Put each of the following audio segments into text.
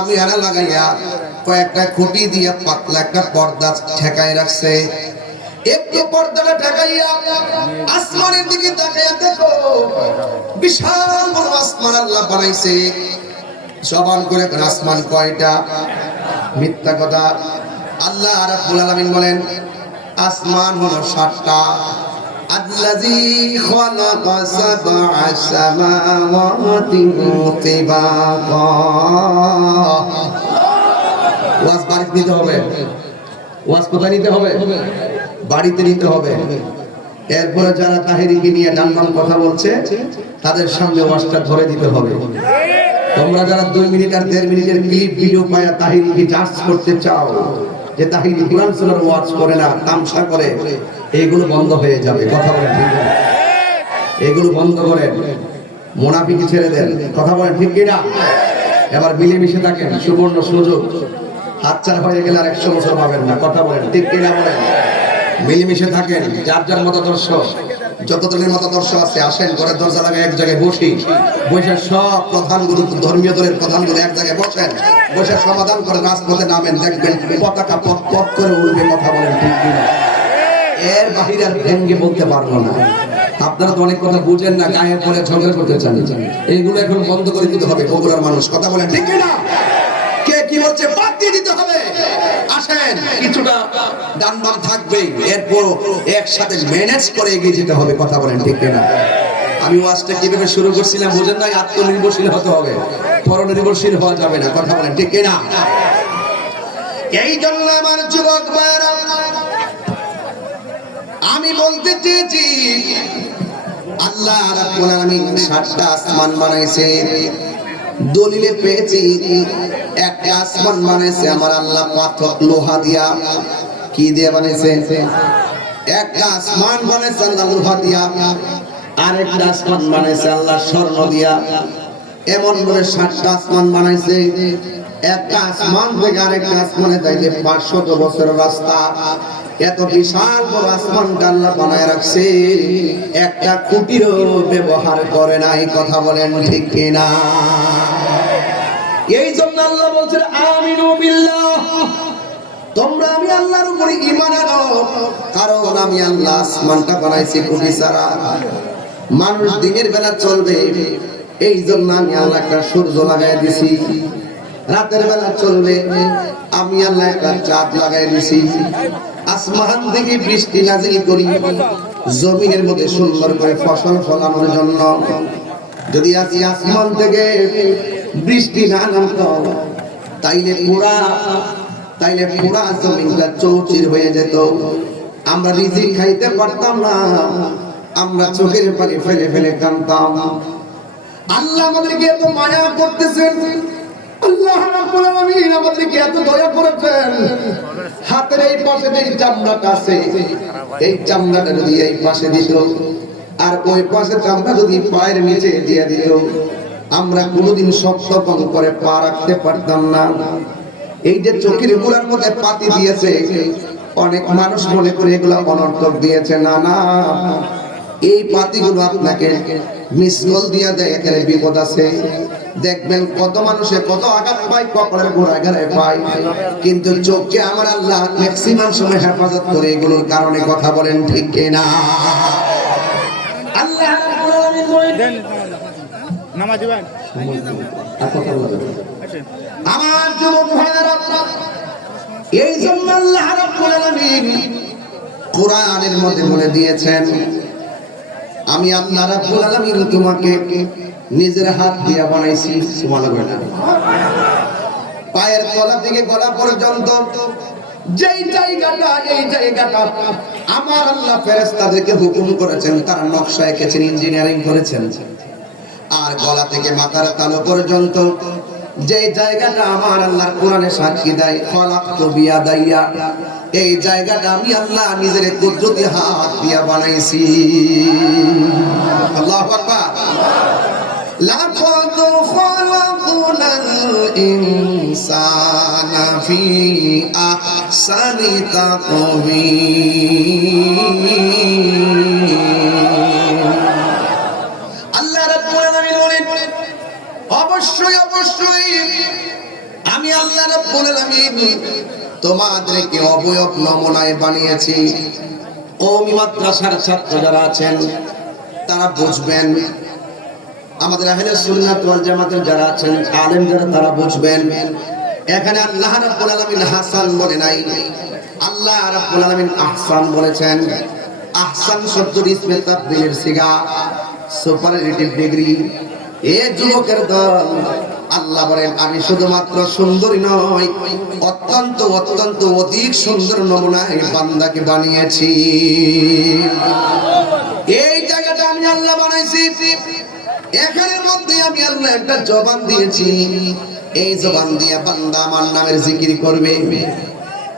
আমি আড়া লাগাইয়া কয়েকটা খুঁটি দিয়া পাতলা একটা পর্দা ঠেকায় রাখছে। একটু পর্দাটা ঠেকাইয়া আসমানের দিকে তাকাইয়া দেখো, বিশাল বড় আসমান আল্লাহ বানাইছে। জবান করে আসমান কয়টা? মিথ্যা কথা। আল্লাহ রাব্বুল আলামিন বলেন আসমান হলো 7টা। আল্লাযী খালাকা সাবআ সামাওয়াতি তিবাকা। ওয়াজ বাড়িতে নিতে হবে। ওয়াজ কোথায় নিতে হবে? বাড়িতে নিতে হবে। এরপরে যারা তাহিরিকে নিয়ে ডানবাম কথা বলছে তাদের সামনে ওয়াজটা ধরে দিতে হবে। তোমরা যারা 2 মিনিট আর 1.5 মিনিটের ক্লিপ ভিডিও পায়া তাহিরিকে জাজ করতে চাও যে তাহিরি কুরআন সুন্নাহর ওয়াজ করে না, তামসা করে, এগুলো বন্ধ হয়ে যাবে। কথা বলেন ঠিক না? এগুলো বন্ধ করেন, মুনাফিকি ছেড়ে দেন। কথা বলেন ঠিক কি না? এবার মিলেমিশে থাকেন, সুবর্ণ সুযোগ। হাতছাড়া হয়ে গেলে আর 100 বছর পাবেন না। কথা বলেন ঠিক কি না? বলেন মিলেমিশে থাকেন। যার যার মতাদর্শ, যতজনের মতাদর্শ আছে আসেন, করে দরজা লাগায় এক জায়গায় বসি, বসে সব প্রধানগুলো, ধর্মীয় দলের প্রধানগুলো এক জায়গায় বসেন, বসে সমাধান করে রাজপথে নামেন, দেখবেন পতাকা পথ পথ করে উঠবে। কথা বলেন ঠিক কিনা? এর বাহিরে আর ভেঙ্গে বলতে পারবো না। আপনারা তো অনেক কথা বুঝেন না, গায়ে পড়ে ঝগড়া করতে চান। এইগুলো এখন বন্ধ করে দিতে হবে বগুড়ার মানুষ। কথা বলেন ঠিক কিনা? কে কি বলছে বাদ দিয়ে দিতে হবে। আসেন, কিছুটা ডান বাম থাকবে, এরপর একসাথে ম্যানেজ করে এগিয়ে যেতে হবে। কথা বলেন ঠিক কিনা? আমি ওয়াজটা কিভাবে শুরু করছিলাম বুঝেন না? আত্মনির্ভরশীল হতে হবে, পরনির্ভরশীল হওয়া যাবে না। কথা বলেন ঠিক কিনা? এই জন্য আমার যুবক ভাইরা আমি বলতে চেয়েছি, আল্লাহ রাব্বুল আলামিন 7টা আসমান বানাইছে। দলিলে পেয়েছি একটা আসমান বানাইছে আমার আল্লাহ পাথর লোহা দিয়া। কি দিয়ে বানাইছে? একটা আসমান বানাইছে আল্লাহ লোহা দিয়া, আরেকটা আসমান বানাইছে আল্লাহ স্বর্ণ দিয়া। এমন করে 7টা আসমান বানাইছে। একটা আসমান থেকে আরেকটা আসমানে যাইতে 500 বছরের রাস্তা। এত বিশাল বড় আসমানটা আল্লাহ বানায় রাখছে, একটা খুঁটিরও ব্যবহার করে নাই। কথা বলেন ঠিক কিনা? এই জন্য আল্লাহ বলছেন আমিনু বিল্লাহ, তোমরা আমি আল্লাহর উপরে ঈমান আনো, কারণ আমি আল্লাহ আসমানটা বানাইছি খুঁটি ছাড়া। মানুষ দিনের বেলা চলবে, এই জন্য আমি আল্লাহ একটা সূর্য লাগাই দিছি। রাতের বেলা চলবে, আমি আল্লাহ একটা চাঁদ লাগাই দিছি। আসমান থেকে বৃষ্টি নাজিল করি জমিনের মধ্যে সুন্দর করে ফসল ফলানোর জন্য। যদি আজকে আসমান থেকে বৃষ্টি না নামতো তাইলে পুরা জমিনটা চৌচির হয়ে যেত। আমরা রিজিক খাইতে পারতাম না, আমরা চোখের পানি ফেলে ফেলে কাঁদতাম। আল্লাহ আমাদেরকে এত মায়া করতেছেন, আল্লাহ রাব্বুল আলামিন আমাদেরকে এত দয়া করেছেন। হাতের এই পাশে যে চামড়াটা আছে, এই চামড়াটা যদি এই পাশে দিত আর ওই পাশে চামড়া যদি পায়ের নিচে দিয়ে দিত, আমরা কোনোদিন শক্তপণ করে পা রাখতে পারতাম না। এই যে চোখের গোড়ার মধ্যে পাতি দিয়েছে, অনেক মানুষ মনে করে এগুলা অনর্থক দিয়েছে। না না, এই পাতিগুলো আপনাকে মিসকল দিয়া দেয়, এখানে বিপদ আছে। দেখবেন কত মানুষে কত আঘাত পায়, কপালের গোড়ায় ঘাড়ে পায়, কিন্তু চোখকে আমার আল্লাহ ম্যাক্সিমাম সময় হেফাজত করে এগুলোর কারণে। কথা বলেন ঠিক কিনা? আল্লাহ আমার যুবক ভাইরা, এই জন্য আল্লাহ রাব্বুল আলামিন কোরআনের মধ্যে বলে দিয়েছেন, আমি আল্লাহ রাব্বুল আলামিন তোমাকে নিজের হাত দিয়ে বানাইছি। সুবহানাল্লাহ। পায়ের তলা থেকে গলা পর্যন্ত যেই জায়গাটা, এই জায়গাটা আমার আল্লাহ ফেরেশতাদেরকে হুকুম করেছেন, তারা নকশা এঁকেছেন, ইঞ্জিনিয়ারিং করেছেন। আর গলা থেকে মাথার তালু পর্যন্ত যে জায়গাটা আমার আল্লাহর কোরআনে সাক্ষী দেয়, খলাকতু বিয়াদাইয়া, এই জায়গাটা আমি আল্লাহ নিজের কুদরতি হাত দিয়ে বানাইছি। আল্লাহু আকবার। লাকাদ খালাকনাল ইনসানা ফি আহসানি তাকওয়িম। আল্লাহ রাব্বুল আলামিন বলেন, অবশ্যই আমি আল্লাহ রাব্বুল আলামিন তোমাদেরকে অবয়ব নমুনায় বানিয়েছি। কওমি মাদ্রাসার ছাত্র যারা আছেন তারা বুঝবেন, আমাদের আহলে সুন্নাত ওয়াল জামাতের যারা আছেন আলেম যারা তারা বুঝবেন। এখানে আল্লাহ রাব্বুল আলামিন হাসান বলে নাই, আল্লাহ রাব্বুল আলামিন আহসান বলেছেন। আহসান শব্দটি ইসমে তাফদীলের সিগা, সুপারলেটিভ ডিগ্রি। এ যুবকের দল, আল্লাহ বলেন আমি শুধুমাত্র সুন্দরী নয়, অত্যন্ত অত্যন্ত অধিক সুন্দর নমুনায় বান্দাকে বানিয়েছি। এই জায়গাটা আমি আল্লাহ বানাইছি। এখানের মধ্যে আমি আল্লাহ একটা জবান দিয়েছি, এই জবান দিয়ে বান্দা আমার নামের জিকির করবে।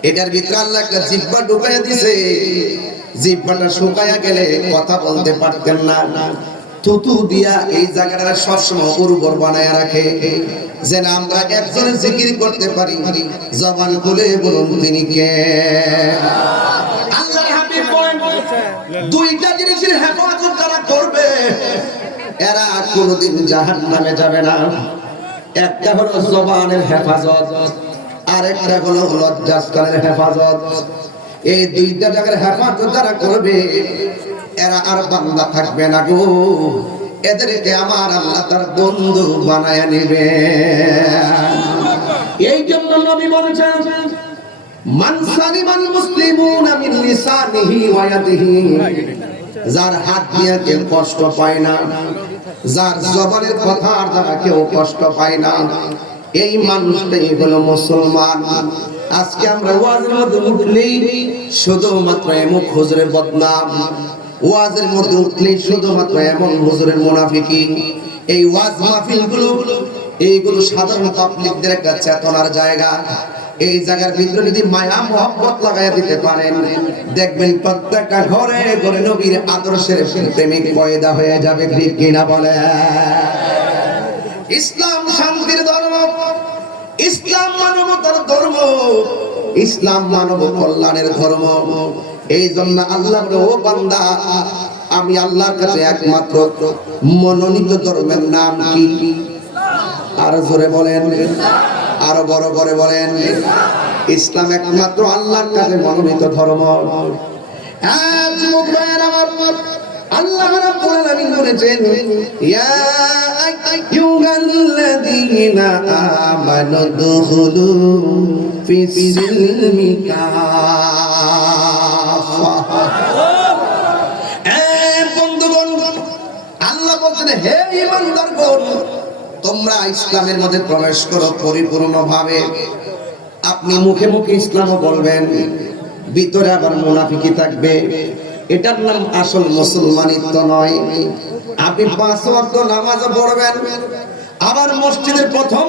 এটার ভিতরে আল্লাহ একটা জিহ্বা ঢুকাইয়া দিয়েছে, জিহ্বাটা শুকায়া গেলে কথা বলতে পারতেন না। থুতু দিয়া এই জায়গাটা সবসময় উর্বর বানায় রাখে, যেন আমরা একজনের জিকির করতে পারি। জবান খুলে বলুন তিনি কে? আল্লাহর হাবিব বলেন দুইটা জিনিসের হেফাজত যারা করবে এরা কোনোদিন জাহান্নামে যাবে না। একটা হলো জবানের হেফাজত, আর একটা হলো লজ্জাস্থানের হেফাজত। এই দুইটা জায়গার হেফাজত যারা করবে এরা আর বান্দা থাকবে না গো, এদেরকে আমার আল্লাহ তার বন্ধু বানায় নেবে। এই জন্য নবী বলেছেন মান সালিমাল মুসলিমুনা মিন লিসানিহি ওয়া ইয়াদিহি, যার হাত দিয়ে কেউ কষ্ট পায় না, যার জবানের কথার দ্বারা কেউ কষ্ট পায় না, এই মানুষটাই হলো মুসলমান। আজকে আমরা ওয়াজের মধ্যে উঠলেই শুধুমাত্র এমন হুজুরের বদনাম, ওয়াজের মধ্যে উঠলেই শুধুমাত্র এমন হুজুরের মুনাফিকি। এই ওয়াজ মাহফিলগুলো এইগুলো সাধারণ পাবলিকদের একটা চেতনার জায়গা। এই জায়গার ভিতরে যদি মায়া মহব্বত লাগাইয়া দিতে পারেন, দেখবেন প্রত্যেকটা ঘরে ঘরে নবীর আদর্শের প্রেমিক পয়দা হয়ে যাবে। ঠিক কিনা বলে? ইসলাম শান্তির ধর্ম, ইসলাম মানবতার ধর্ম, ইসলাম মানব কল্যাণের ধর্ম। এই জন্য আল্লাহ বলে ও বান্দা, আমি আল্লাহর কাছে একমাত্র মনোনীত ধর্মের নাম কি? আর জোরে বলেন, আরো বড় করে বলেন, ইসলাম একমাত্র আল্লাহর কাছে মনোনীত ধর্ম। আল্লাহ রাব্বুল আলামিন বলেছেন ইয়া আইয়ুহাল্লাযীনা আমানু দুখুলু ফিস-সিলমি কাফা। বন্ধুগণ, আল্লাহ বলেন হে ঈমানদারগণ, তোমরা ইসলামের মধ্যে প্রবেশ করো পরিপূর্ণভাবে। আপনি মুখে মুখে ইসলামও বলবেন, ভিতরে আবার মুনাফিকি থাকবে। এটার নাম আসল মুসলমানিত্ব নয়। আপনি 5 ওয়াক্ত নামাজ পড়বেন, আবার মসজিদের প্রথম